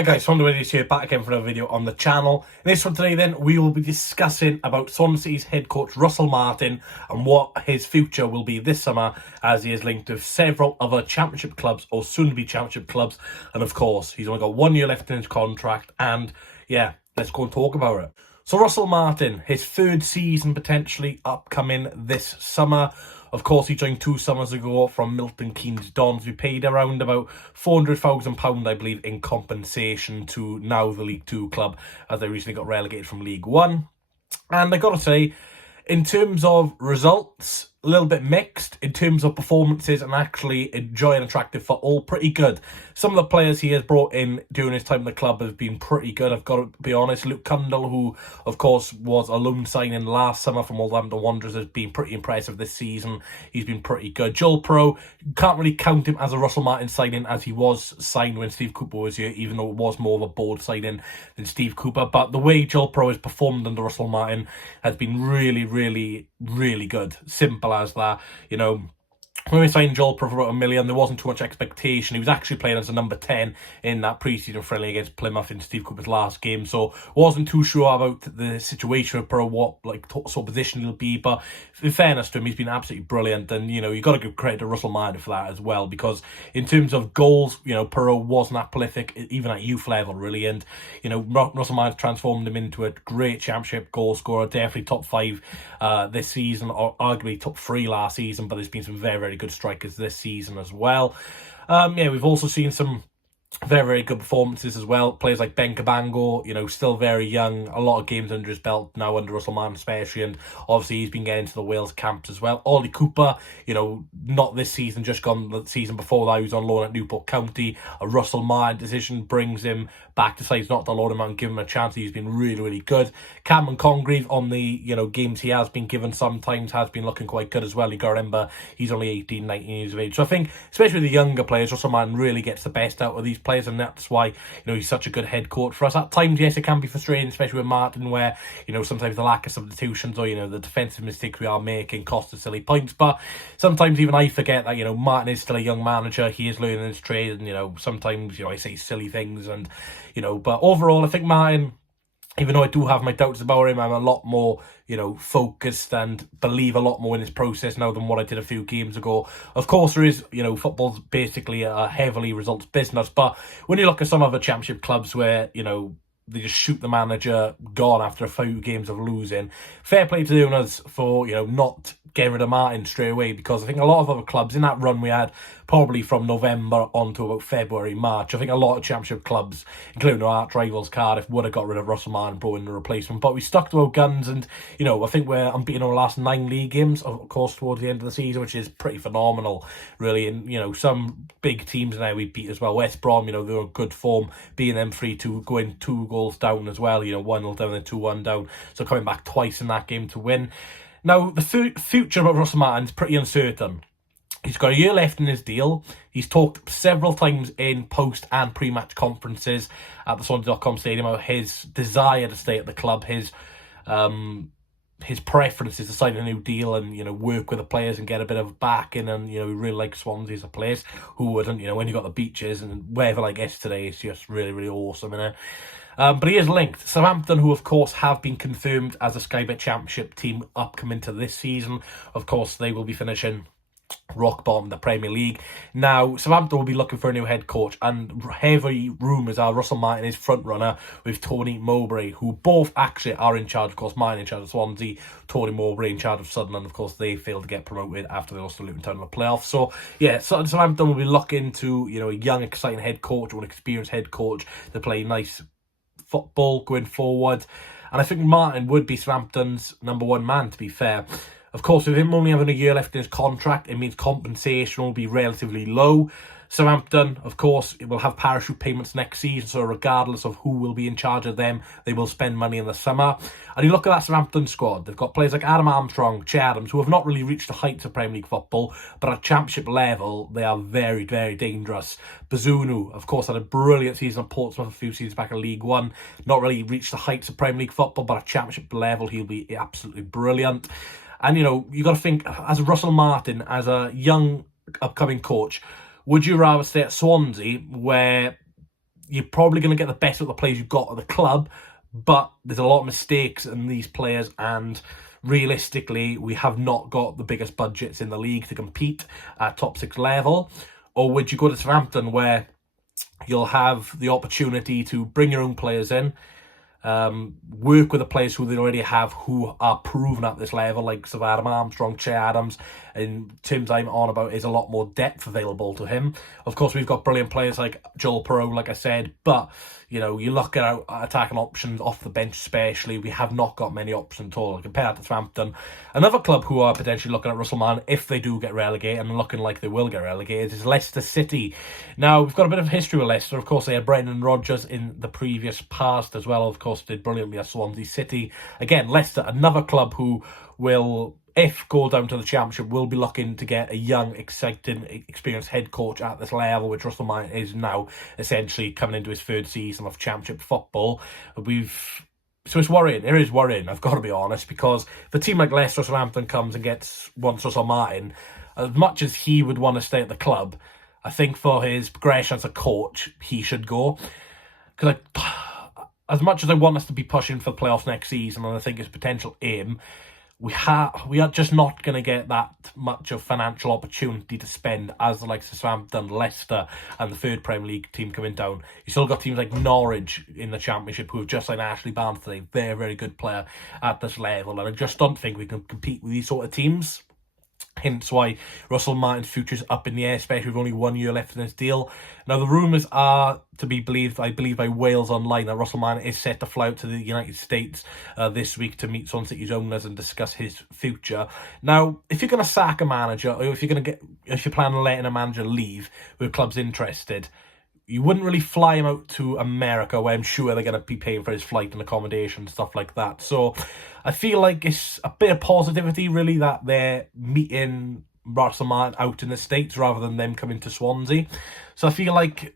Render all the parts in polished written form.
Hi guys, Swansea City here, back again for another video on the channel. In this one today then, we will be discussing about Swansea City's head coach Russell Martin and what his future will be this summer, as he is linked with several other championship clubs or soon-to-be championship clubs. And of course, he's only got 1 year left in his contract, and yeah, let's go and talk about it. So Russell Martin, his third season potentially upcoming this summer. Of course, he joined 2 summers ago from Milton Keynes Dons. We paid around about £400,000, I believe, in compensation to now the League 2 club, as they recently got relegated from League 1. And I got to say, in terms of results, a little bit mixed. In terms of performances and actually enjoying attractive football, pretty good. Some of the players he has brought in during his time at the club have been pretty good, I've got to be honest. Luke Cundle, who of course was a loan signing last summer from Southampton Wanderers, has been pretty impressive this season. He's been pretty good. Joel Pro, can't really count him as a Russell Martin signing, as he was signed when Steve Cooper was here, even though it was more of a board signing than Steve Cooper. But the way Joel Pro has performed under Russell Martin has been really, really, really good. Simple as that, you know. When we signed Joel Pro for about $1 million, there wasn't too much expectation. He was actually playing as a number 10 in that pre-season friendly against Plymouth in Steve Cooper's last game, so wasn't too sure about the situation with Pro, what sort of position he'll be. But in fairness to him, he's been absolutely brilliant, and you know, you got to give credit to Russell Martin for that as well, because in terms of goals, you know, Pro wasn't that prolific even at youth level really, and you know, Russell Martin transformed him into a great championship goal scorer, definitely top 5 this season, or arguably top 3 last season. But there's been some very, very good strikers this season as well. Yeah, we've also seen some very, very good performances as well. Players like Ben Cabango, you know, still very young, a lot of games under his belt now under Russell Martin especially, and obviously he's been getting to the Wales camps as well. Ollie Cooper, you know, not this season, just gone the season before that, he was on loan at Newport County. A Russell Martin decision brings him back to sides not to loan him out and give him a chance. He's been really, really good. Cameron Congreve, on the, you know, games he has been given sometimes, has been looking quite good as well. You got to remember, he's only 18, 19 years of age. So I think, especially with the younger players, Russell Martin really gets the best out of these players, and that's why, you know, he's such a good head coach for us. At times, yes, it can be frustrating, especially with Martin, where, you know, sometimes the lack of substitutions or, you know, the defensive mistakes we are making cost us silly points. But sometimes even I forget that, you know, Martin is still a young manager. He is learning his trade, and, you know, sometimes, you know, I say silly things, and, you know, but overall, I think Martin, even though I do have my doubts about him, I'm a lot more, you know, focused and believe a lot more in his process now than what I did a few games ago. Of course, there is, you know, football's basically a heavily results business, but when you look at some other championship clubs where, you know, they just shoot the manager gone after a few games of losing, fair play to the owners for, you know, not getting rid of Martin straight away, because I think a lot of other clubs in that run we had, probably from November on to about February, March, I think a lot of championship clubs, including our arch rivals Cardiff, would have got rid of Russell Martin and brought in a replacement. But we stuck to our guns, and, you know, I think we're unbeaten our last 9 league games, of course, towards the end of the season, which is pretty phenomenal, really. And, you know, some big teams now we beat as well. West Brom, you know, they were in good form, being them 3-2, going 2 goals down as well, you know, 1-0 down and 2-1 down. So coming back twice in that game to win. Now, the future of Russell Martin is pretty uncertain. He's got a year left in his deal. He's talked several times in post and pre-match conferences at the Swansea.com stadium about his desire to stay at the club, his preference is to sign a new deal and, you know, work with the players and get a bit of backing. And, you know, we really like Swansea as a place. Who wouldn't? You know, when you got the beaches and weather like yesterday, it's just really, really awesome, isn't it? But he is linked. Southampton, who of course have been confirmed as a Sky Bet Championship team upcoming to this season. Of course, they will be finishing rock bottom in the Premier League. Now, Southampton will be looking for a new head coach, and heavy rumours are Russell Martin is front runner with Tony Mowbray, who both actually are in charge. Of course, Martin in charge of Swansea, Tony Mowbray in charge of Sunderland. Of course, they failed to get promoted after they lost to Luton Town in the playoffs. So yeah, Southampton will be looking to, you know, a young, exciting head coach or an experienced head coach to play nice football going forward. And I think Martin would be Southampton's #1 man, to be fair. Of course, with him only having a year left in his contract, it means compensation will be relatively low. Southampton, of course, it will have parachute payments next season, so regardless of who will be in charge of them, they will spend money in the summer. And you look at that Southampton squad, they've got players like Adam Armstrong, Che Adams, who have not really reached the heights of Premier League football, but at championship level, they are very, very dangerous. Bazunu, of course, had a brilliant season at Portsmouth a few seasons back in League One, not really reached the heights of Premier League football, but at championship level, he'll be absolutely brilliant. And, you know, you got to think, as Russell Martin, as a young upcoming coach, would you rather stay at Swansea, where you're probably going to get the best of the players you've got at the club, but there's a lot of mistakes in these players, and realistically, we have not got the biggest budgets in the league to compete at top 6 level. Or would you go to Southampton, where you'll have the opportunity to bring your own players in, work with the players who they already have who are proven at this level, like Sir Adam Armstrong, Che Adams. In terms I'm on about, is a lot more depth available to him. Of course, we've got brilliant players like Joel Perot, like I said, but you look at our attacking options off the bench especially, we have not got many options at all compared to Southampton. Another club who are potentially looking at Russell Martin if they do get relegated, and looking like they will get relegated, is Leicester City. Now, we've got a bit of history with Leicester. Of course, they had Brendan Rodgers in the previous past as well. Of course, did brilliantly at Swansea City. Again, Leicester, another club who will, if go down to the Championship, will be looking to get a young, exciting, experienced head coach at this level, which Russell Martin is now essentially coming into his 3rd season of Championship football. So it's worrying. It is worrying, I've got to be honest, because if a team like Leicester or Southampton comes and wants Russell Martin, as much as he would want to stay at the club, I think for his progression as a coach, he should go. Because as much as I want us to be pushing for the playoffs next season, and I think his potential aim, we are just not going to get that much of financial opportunity to spend as the likes of Southampton, Leicester and the 3rd Premier League team coming down. You still got teams like Norwich in the Championship who have just signed Ashley Barnes today, very, very good player at this level, and I just don't think we can compete with these sort of teams. Hence why Russell Martin's future's up in the air, especially with only 1 year left in his deal. Now, the rumours are to be believed, I believe, by Wales Online, that Russell Martin is set to fly out to the United States this week to meet Swansea City's owners and discuss his future. Now, if you're going to sack a manager, or if you're planning on letting a manager leave with clubs interested, you wouldn't really fly him out to America, where I'm sure they're going to be paying for his flight and accommodation and stuff like that. So I feel like it's a bit of positivity, really, that they're meeting Russell Martin out in the States rather than them coming to Swansea. So I feel like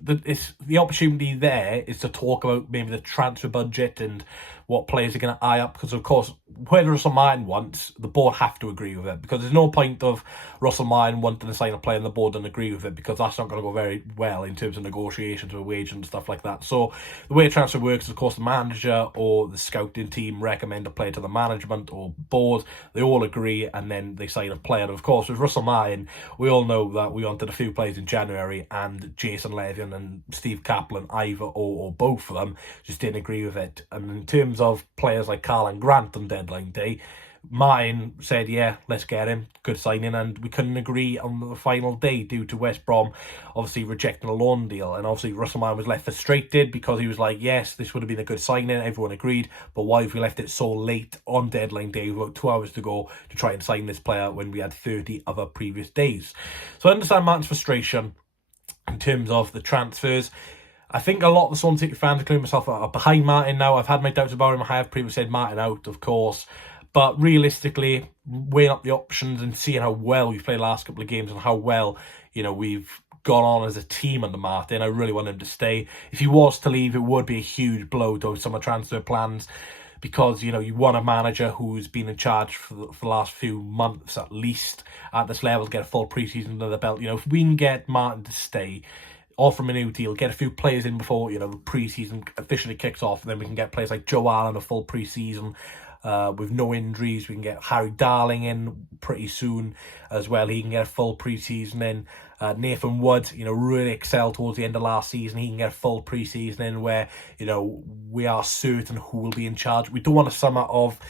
the opportunity there is to talk about maybe the transfer budget and what players are going to eye up, because of course whether Russell Martin wants, the board have to agree with it, because there's no point of Russell Martin wanting to sign a player and the board don't agree with it, because that's not going to go very well in terms of negotiations with wage and stuff like that. So the way a transfer works is, of course, the manager or the scouting team recommend a player to the management or board, they all agree, and then they sign a player. And of course with Russell Martin, we all know that we wanted a few players in January, and Jason Levian and Steve Kaplan, either or both of them, just didn't agree with it. And in terms of players like Carl and Grant on deadline day, Martin said, yeah, let's get him, good signing, and we couldn't agree on the final day due to West Brom obviously rejecting a loan deal. And obviously Russell Martin was left frustrated, because he was like, yes, this would have been a good signing, everyone agreed, but why have we left it so late on deadline day with about 2 hours to go to try and sign this player when we had 30 other previous days? So I understand Martin's frustration in terms of the transfers. I think a lot of the Swansea City fans, including myself, are behind Martin now. I've had my doubts about him. I have previously said Martin out, of course. But realistically, weighing up the options and seeing how well we've played the last couple of games and how well, we've gone on as a team under Martin, I really want him to stay. If he was to leave, it would be a huge blow to some of the transfer plans, because, you want a manager who's been in charge for the last few months at least at this level to get a full pre-season under the belt. If we can get Martin to stay, offer him a new deal, get a few players in before, the pre-season officially kicks off, and then we can get players like Joe Allen a full pre-season with no injuries. We can get Harry Darling in pretty soon as well. He can get a full pre-season in. Nathan Wood, really excelled towards the end of last season. He can get a full pre-season in where, we are certain who will be in charge. We don't want a summer of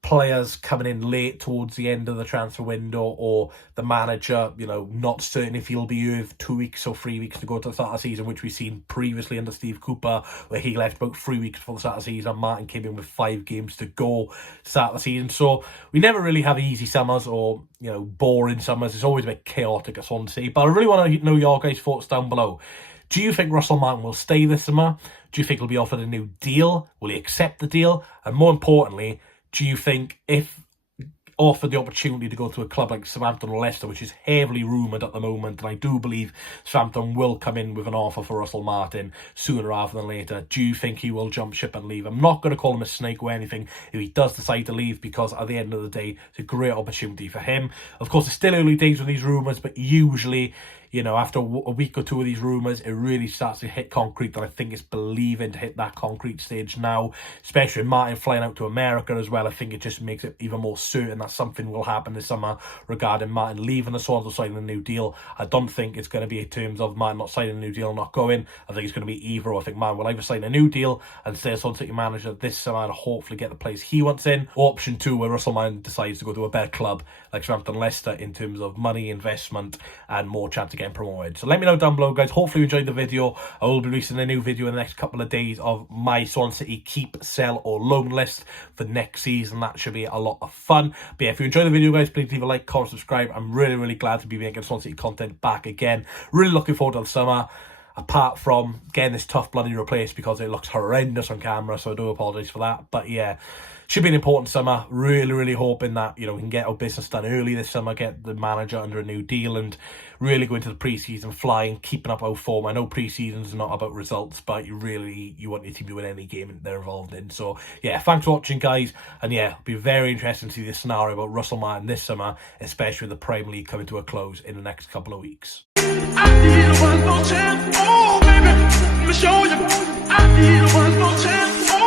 players coming in late towards the end of the transfer window, or the manager, not certain if he'll be with 2 weeks or 3 weeks to go to the start of the season, which we've seen previously under Steve Cooper, where he left about 3 weeks before the start of the season. Martin came in with 5 games to go to start the season. So we never really have easy summers or, boring summers. It's always a bit chaotic at Swansea. But I really want to know your guys' thoughts down below. Do you think Russell Martin will stay this summer? Do you think he'll be offered a new deal? Will he accept the deal? And more importantly, do you think, if offered the opportunity to go to a club like Southampton or Leicester, which is heavily rumoured at the moment, and I do believe Southampton will come in with an offer for Russell Martin sooner rather than later, do you think he will jump ship and leave? I'm not going to call him a snake or anything if he does decide to leave, because at the end of the day, it's a great opportunity for him. Of course, it's still early days with these rumours, but usually, you know, after a week or two of these rumours, it really starts to hit concrete, and I think it's believing to hit that concrete stage now, especially with Martin flying out to America as well. I think it just makes it even more certain that something will happen this summer regarding Martin leaving the Swans or signing a new deal. I don't think it's going to be in terms of Martin not signing a new deal and not going. I think it's going to be either or. I think Martin will either sign a new deal and stay as Swansea City manager this summer and hopefully get the players he wants in, or option two, where Russell Martin decides to go to a better club like Southampton, Leicester, in terms of money, investment, and more chance of getting promoted. So let me know down below, guys. Hopefully you enjoyed the video. I will be releasing a new video in the next couple of days of my Swansea City keep, sell, or loan list for next season. That should be a lot of fun. But yeah, if you enjoyed the video, guys, please leave a like, comment, subscribe. I'm really glad to be making Swansea City content back again. Really looking forward to the summer, apart from getting this tough bloody replaced because it looks horrendous on camera, so I do apologise for that. But yeah, should be an important summer. Really hoping that, you know, we can get our business done early this summer, get the manager under a new deal, and really go into the pre-season flying, keeping up our form. I know pre-season is not about results, but you want your team to win any game they're involved in. So yeah, thanks for watching, guys, and yeah, it'll be very interesting to see this scenario about Russell Martin this summer, especially with the Premier League coming to a close in the next couple of weeks. I need one more chance. Oh, baby, let me show you. I need one more chance. Oh.